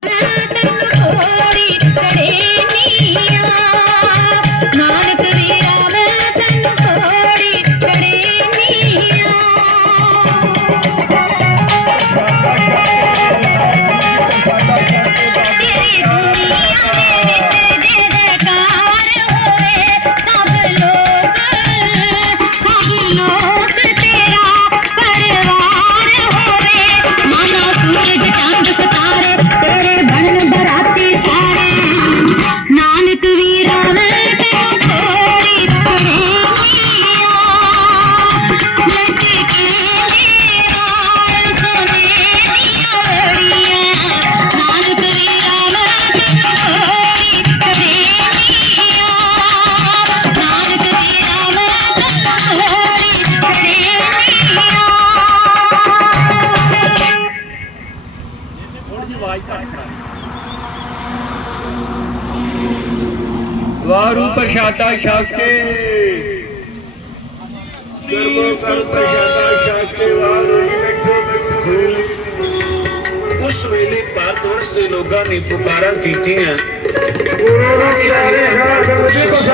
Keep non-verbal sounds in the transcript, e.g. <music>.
啊！<laughs> <laughs> वारू प्रशाता शाके, शाके वारू देटे देटे देटे देटे। उस वे पार्थ वर्ष से लोगों ने पुकारा की